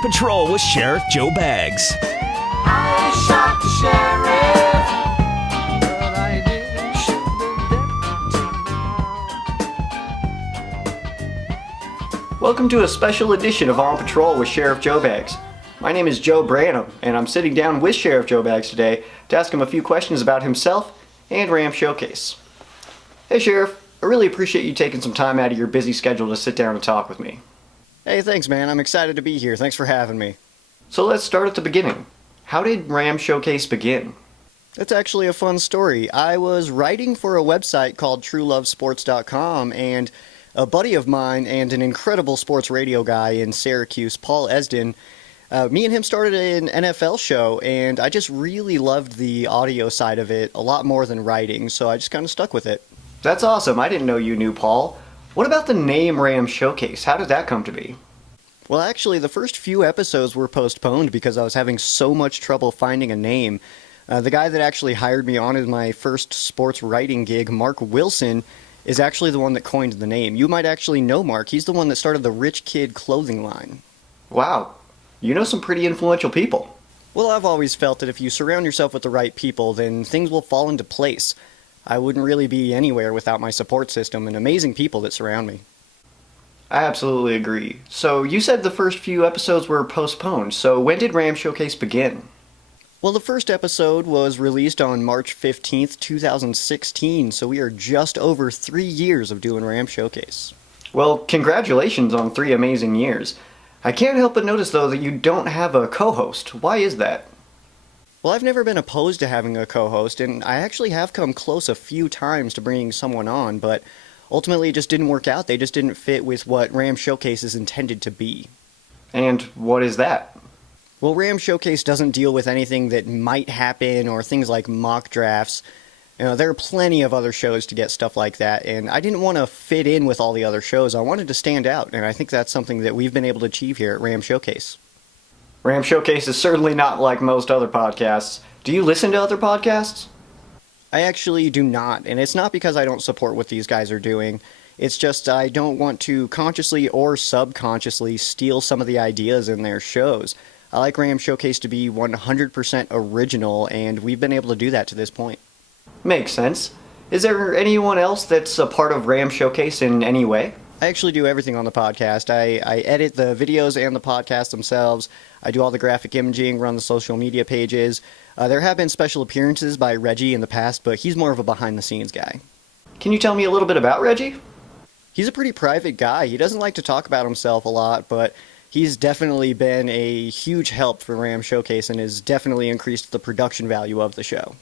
On Patrol with Sheriff Joe Bags. I shot the sheriff, but I didn't shoot the deputy. Welcome to a special edition of On Patrol with Sheriff Joe Bags. My name is Joe Branham, and I'm sitting down with Sheriff Joe Bags today to ask him a few questions about himself and RamsShowcase. Hey Sheriff, I really appreciate you taking some time out of your busy schedule to sit down and talk with me. Hey, thanks man, I'm excited to be here. Thanks for having me. So let's start at the beginning. How did RamsShowcase begin? That's actually a fun story. I was writing for a website called TrueLoveSports.com, and a buddy of mine and an incredible sports radio guy in Syracuse, Paul Esden, me and him started an NFL show, and I just really loved the audio side of it a lot more than writing, so I just kind of stuck with it. That's awesome. I didn't know you knew Paul. What about the name RamsShowcase? How did that come to be? Well, actually, the first few episodes were postponed because I was having so much trouble finding a name. The guy that actually hired me on as my first sports writing gig, Mark Wilson, is actually the one that coined the name. You might actually know Mark. He's the one that started the Rich Kid clothing line. Wow, you know some pretty influential people. Well, I've always felt that if you surround yourself with the right people, then things will fall into place. I wouldn't really be anywhere without my support system and amazing people that surround me. I absolutely agree. So you said the first few episodes were postponed, so when did RamsShowcase begin? Well, the first episode was released on March 15th, 2016, so we are just over 3 years of doing RamsShowcase. Well, congratulations on 3 amazing years. I can't help but notice, though, that you don't have a co-host. Why is that? Well, I've never been opposed to having a co-host, and I actually have come close a few times to bringing someone on, but ultimately it just didn't work out. They just didn't fit with what RamsShowcase is intended to be. And what is that? Well, RamsShowcase doesn't deal with anything that might happen or things like mock drafts. You know, there are plenty of other shows to get stuff like that, and I didn't want to fit in with all the other shows. I wanted to stand out, and I think that's something that we've been able to achieve here at RamsShowcase. RamsShowcase is certainly not like most other podcasts. Do you listen to other podcasts? I actually do not, and it's not because I don't support what these guys are doing. It's just I don't want to consciously or subconsciously steal some of the ideas in their shows. I like RamsShowcase to be 100% original, and we've been able to do that to this point. Makes sense. Is there anyone else that's a part of RamsShowcase in any way? I actually do everything on the podcast. I edit the videos and the podcast themselves. I do all the graphic imaging, run the social media pages. There have been special appearances by Reggie in the past, but he's more of a behind-the-scenes guy. Can you tell me a little bit about Reggie? He's a pretty private guy. He doesn't like to talk about himself a lot, but he's definitely been a huge help for RamsShowcase and has definitely increased the production value of the show.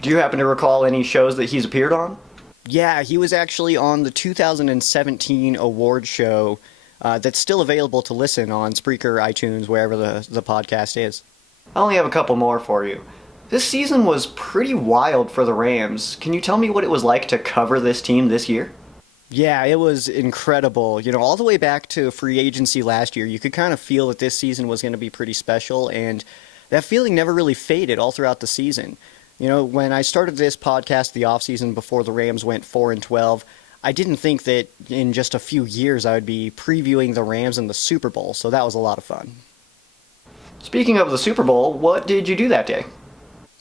Do you happen to recall any shows that he's appeared on? Yeah, he was actually on the 2017 award show that's still available to listen on Spreaker, iTunes, wherever the podcast is. I only have a couple more for you. This season was pretty wild for the Rams. Can you tell me what it was like to cover this team this year? Yeah, it was incredible. You know, all the way back to free agency last year, you could kind of feel that this season was going to be pretty special, and that feeling never really faded all throughout the season. You know, when I started this podcast the offseason before the Rams went 4-12, I didn't think that in just a few years I would be previewing the Rams in the Super Bowl, so that was a lot of fun. Speaking of the Super Bowl, what did you do that day?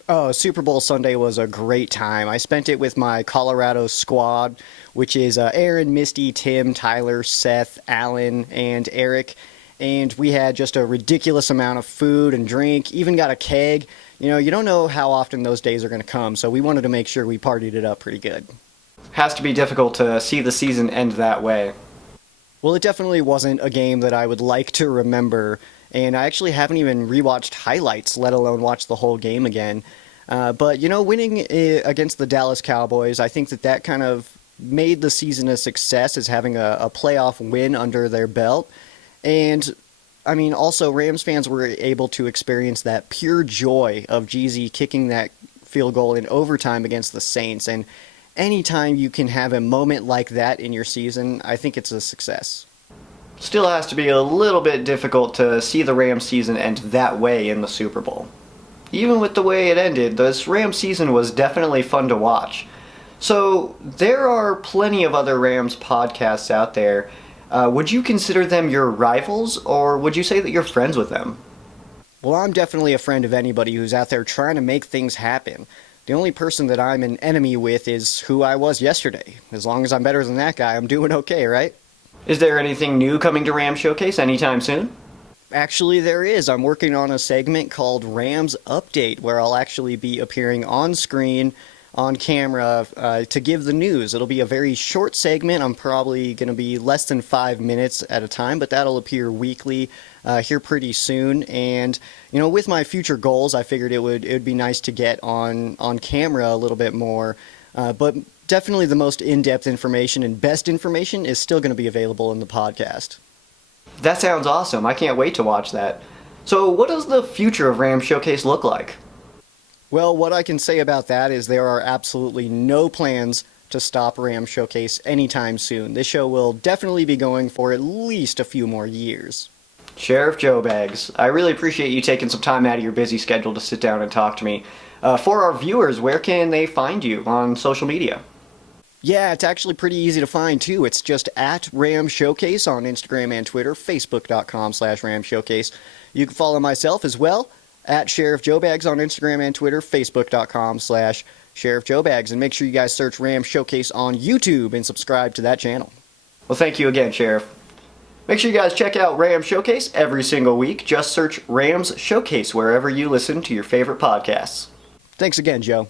Oh, Super Bowl Sunday was a great time. I spent it with my Colorado squad, which is Aaron, Misty, Tim, Tyler, Seth, Alan, and Eric. And we had just a ridiculous amount of food and drink, even got a keg. You know, you don't know how often those days are going to come, so we wanted to make sure we partied it up pretty good. Has to be difficult to see the season end that way. Well, it definitely wasn't a game that I would like to remember, and I actually haven't even rewatched highlights, let alone watch the whole game again. But, you know, winning against the Dallas Cowboys, I think that kind of made the season a success as having a playoff win under their belt. And, I mean, also Rams fans were able to experience that pure joy of Jeezy kicking that field goal in overtime against the Saints. And anytime you can have a moment like that in your season, I think it's a success. Still has to be a little bit difficult to see the Rams season end that way in the Super Bowl. Even with the way it ended, this Rams season was definitely fun to watch. So there are plenty of other Rams podcasts out there. Would you consider them your rivals, or would you say that you're friends with them? Well, I'm definitely a friend of anybody who's out there trying to make things happen. The only person that I'm an enemy with is who I was yesterday. As long as I'm better than that guy, I'm doing okay, right? Is there anything new coming to Rams Showcase anytime soon? Actually, there is. I'm working on a segment called Rams Update, where I'll actually be appearing on screen, on camera, to give the news. It'll be a very short segment. I'm probably going to be less than 5 minutes at a time, but that'll appear weekly here pretty soon. And, with my future goals, I figured it would be nice to get on camera a little bit more. But definitely the most in-depth information and best information is still going to be available in the podcast. That sounds awesome. I can't wait to watch that. So what does the future of Rams Showcase look like? Well, what I can say about that is there are absolutely no plans to stop Rams Showcase anytime soon. This show will definitely be going for at least a few more years. Sheriff Joe Bags, I really appreciate you taking some time out of your busy schedule to sit down and talk to me. For our viewers, where can they find you on social media? Yeah, it's actually pretty easy to find, too. It's just at RamsShowcase on Instagram and Twitter, facebook.com/RamsShowcase. You can follow myself as well, at SheriffJoeBags on Instagram and Twitter, facebook.com/SheriffJoeBags. And make sure you guys search Rams Showcase on YouTube and subscribe to that channel. Well, thank you again, Sheriff. Make sure you guys check out Rams Showcase every single week. Just search Rams Showcase wherever you listen to your favorite podcasts. Thanks again, Joe.